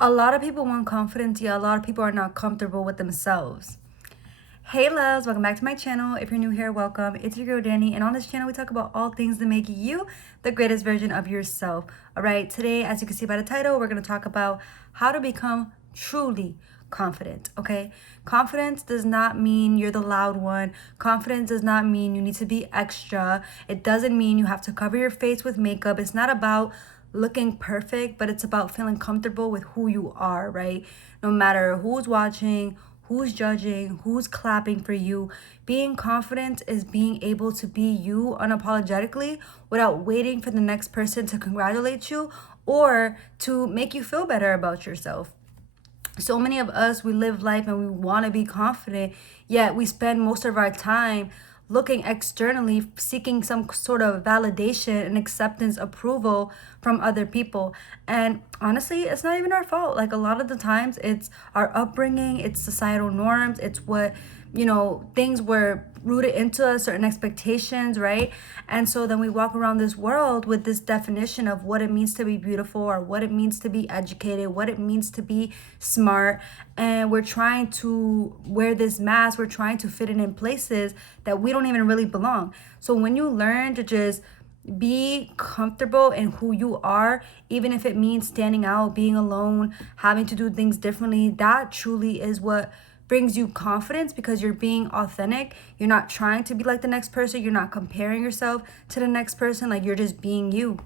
A lot of people want confidence, yet a lot of people are not comfortable with themselves. Hey loves, welcome back to my channel. If you're new here, welcome. It's your girl Danny, and on this channel we talk about all things that make you the greatest version of yourself. Alright, today, as you can see by the title, we're going to talk about how to become truly confident. Okay, confidence does not mean you're the loud one. Confidence does not mean you need to be extra. It doesn't mean you have to cover your face with makeup. It's not about looking perfect, but it's about feeling comfortable with who you are, right? No matter who's watching, who's judging, who's clapping for you. Being confident is being able to be you unapologetically without waiting for the next person to congratulate you or to make you feel better about yourself. So many of us, we live life and we want to be confident, yet we spend most of our time looking externally, seeking some sort of validation and acceptance, approval from other people. And honestly, it's not even our fault. Like, a lot of the times it's our upbringing, it's societal norms, it's what, things were rooted into us, certain expectations, right? And so then we walk around this world with this definition of what it means to be beautiful or what it means to be educated, what it means to be smart. And we're trying to wear this mask, we're trying to fit it in places that we don't even really belong. So when you learn to just be comfortable in who you are, even if it means standing out, being alone, having to do things differently, that truly is what brings you confidence, because you're being authentic. You're not trying to be like the next person. You're not comparing yourself to the next person. Like, you're just being you.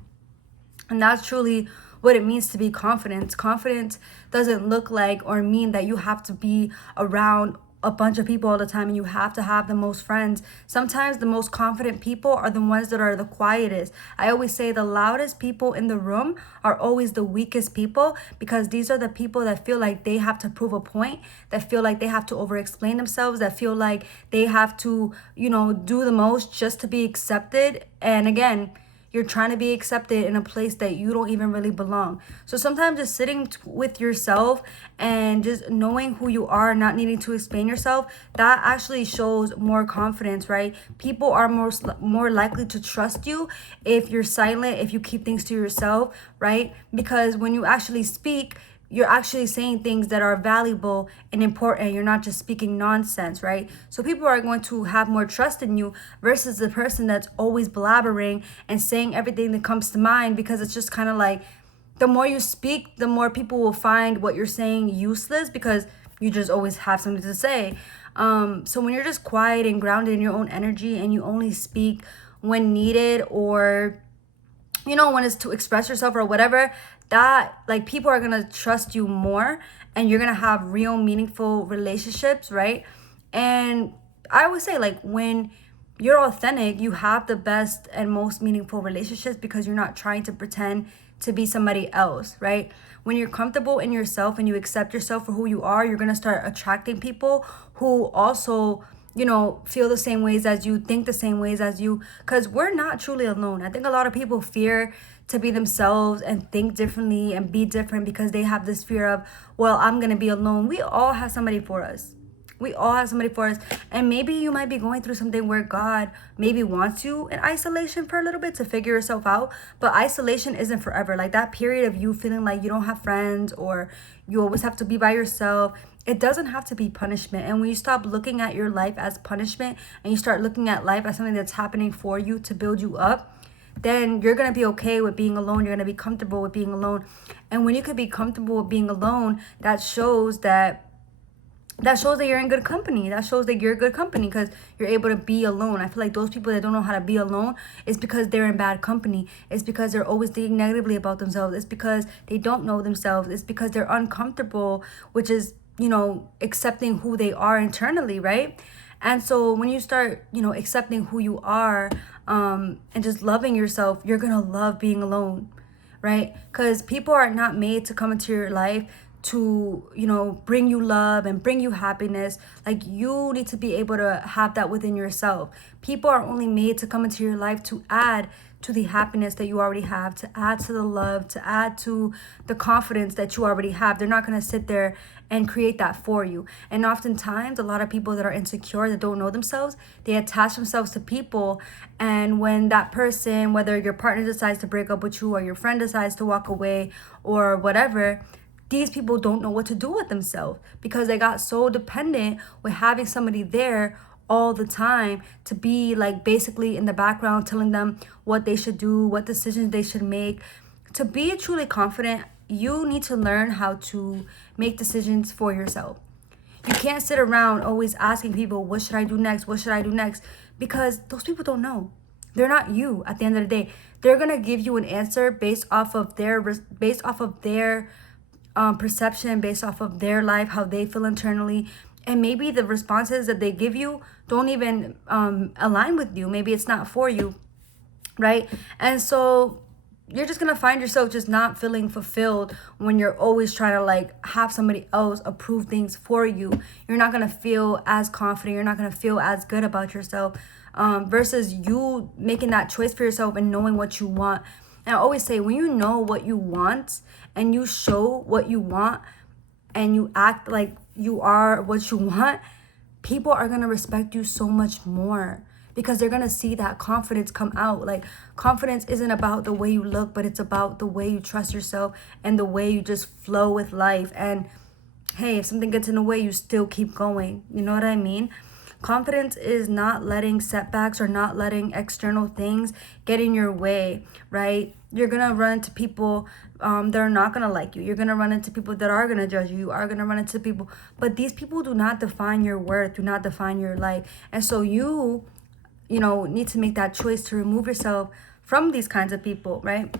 And that's truly what it means to be confident. Confidence doesn't look like or mean that you have to be around a bunch of people all the time and you have to have the most friends. Sometimes the most confident people are the ones that are the quietest. I always say the loudest people in the room are always the weakest people, because these are the people that feel like they have to prove a point, that feel like they have to over explain themselves, that feel like they have to, do the most just to be accepted. And again, you're trying to be accepted in a place that you don't even really belong. So sometimes just sitting with yourself and just knowing who you are, not needing to explain yourself, that actually shows more confidence, right? People are more likely to trust you if you're silent, if you keep things to yourself, right? Because when you actually speak, you're actually saying things that are valuable and important. You're not just speaking nonsense, right? So people are going to have more trust in you versus the person that's always blabbering and saying everything that comes to mind, because it's just kind of like, the more you speak, the more people will find what you're saying useless, because you just always have something to say. So when you're just quiet and grounded in your own energy and you only speak when needed, or when it's to express yourself or whatever, that, like, people are gonna trust you more and you're gonna have real meaningful relationships, right? And I always say, like, when you're authentic, you have the best and most meaningful relationships, because you're not trying to pretend to be somebody else, right? When you're comfortable in yourself and you accept yourself for who you are, you're gonna start attracting people who also, feel the same ways as you, think the same ways as you, because we're not truly alone. I think a lot of people fear to be themselves and think differently and be different because they have this fear of, well, I'm gonna be alone. We all have somebody for us. We all have somebody for us. And maybe you might be going through something where God maybe wants you in isolation for a little bit to figure yourself out. But isolation isn't forever. Like, that period of you feeling like you don't have friends or you always have to be by yourself, it doesn't have to be punishment. And when you stop looking at your life as punishment and you start looking at life as something that's happening for you to build you up, then you're going to be okay with being alone. You're going to be comfortable with being alone. And when you can be comfortable with being alone, that shows that you're in good company. That shows that you're good company, because you're able to be alone. I feel like those people that don't know how to be alone is because they're in bad company. It's because they're always thinking negatively about themselves. It's because they don't know themselves. It's because they're uncomfortable, which is, accepting who they are internally, right? And so when you start, accepting who you are, and just loving yourself, you're going to love being alone, right? Because people are not made to come into your life to, bring you love and bring you happiness. Like, you need to be able to have that within yourself. People are only made to come into your life to add to the happiness that you already have, to add to the love, to add to the confidence that you already have. They're not going to sit there and create that for you. And oftentimes, a lot of people that are insecure, that don't know themselves, they attach themselves to people. And when that person, whether your partner decides to break up with you or your friend decides to walk away or whatever, these people don't know what to do with themselves because they got so dependent with having somebody there all the time to be like basically in the background telling them what they should do, what decisions they should make. To be truly confident, you need to learn how to make decisions for yourself. You can't sit around always asking people, what should I do next? What should I do next? Because those people don't know. They're not you at the end of the day. They're going to give you an answer based off of their perception, based off of their life, how they feel internally. And maybe the responses that they give you don't even align with you. Maybe it's not for you, right? And so you're just gonna find yourself just not feeling fulfilled when you're always trying to like have somebody else approve things for you. You're not gonna feel as confident. You're not gonna feel as good about yourself versus you making that choice for yourself and knowing what you want. And I always say, when you know what you want and you show what you want and you act like you are what you want, people are gonna respect you so much more because they're gonna see that confidence come out. Like, confidence isn't about the way you look, but it's about the way you trust yourself and the way you just flow with life. And hey, if something gets in the way, you still keep going. You know what I mean? Confidence is not letting setbacks or not letting external things get in your way, right? You're gonna run into people that are not gonna like you. You're gonna run into people that are gonna judge you. You are gonna run into people, but these people do not define your worth, do not define your life. And so you need to make that choice to remove yourself from these kinds of people, right?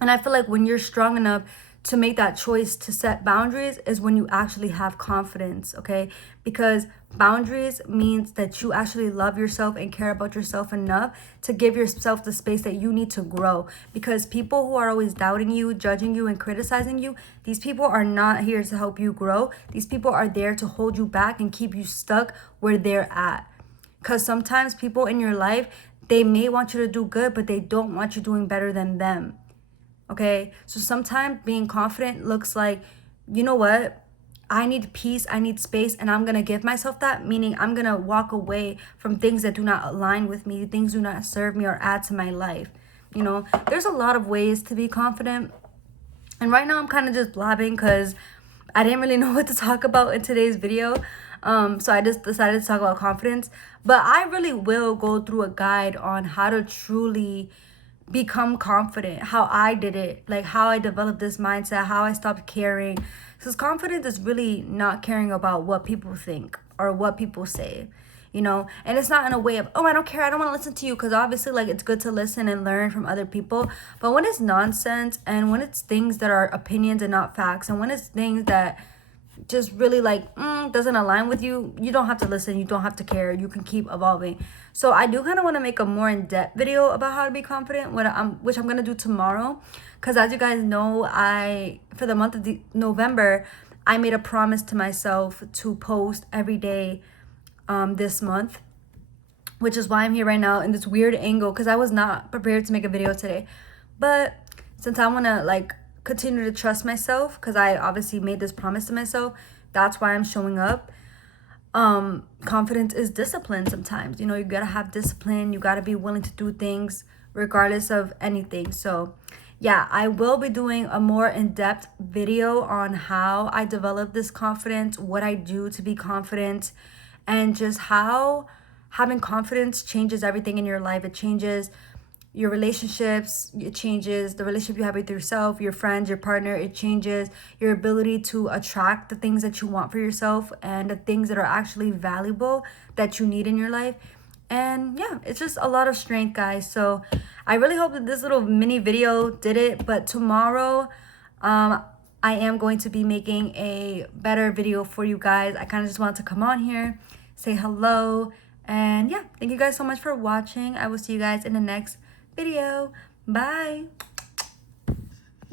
And I feel like when you're strong enough to make that choice to set boundaries is when you actually have confidence, okay? Because boundaries means that you actually love yourself and care about yourself enough to give yourself the space that you need to grow. Because people who are always doubting you, judging you, and criticizing you, these people are not here to help you grow. These people are there to hold you back and keep you stuck where they're at. Because sometimes people in your life, they may want you to do good, but they don't want you doing better than them. Okay? So sometimes being confident looks like, you know what? I need peace, I need space, and I'm going to give myself that. Meaning I'm going to walk away from things that do not align with me, things do not serve me or add to my life. There's a lot of ways to be confident. And right now I'm kind of just blabbing because I didn't really know what to talk about in today's video. So I just decided to talk about confidence. But I really will go through a guide on how to truly become confident, how I did it, like how I developed this mindset, how I stopped caring. Because confidence is really not caring about what people think or what people say, and it's not in a way of, oh, I don't care, I don't want to listen to you, because obviously like it's good to listen and learn from other people. But when it's nonsense and when it's things that are opinions and not facts, and when it's things that just really like doesn't align with you, you don't have to listen, you don't have to care, you can keep evolving. So I do kind of want to make a more in-depth video about how to be confident, which I'm gonna do tomorrow, because as you guys know, for the month of November, I made a promise to myself to post every day this month, which is why I'm here right now in this weird angle, because I was not prepared to make a video today. But since I want to like continue to trust myself, because I obviously made this promise to myself, that's why I'm showing up. Confidence is discipline sometimes. You gotta have discipline, you gotta be willing to do things regardless of anything. So yeah, I will be doing a more in-depth video on how I develop this confidence, what I do to be confident, and just how having confidence changes everything in your life. It changes your relationships, it changes the relationship you have with yourself, your friends, your partner. It changes your ability to attract the things that you want for yourself and the things that are actually valuable that you need in your life. And yeah, it's just a lot of strength, guys. So I really hope that this little mini video did it. But tomorrow, I am going to be making a better video for you guys. I kind of just want to come on here, say hello, and yeah, thank you guys so much for watching. I will see you guys in the next video. Bye.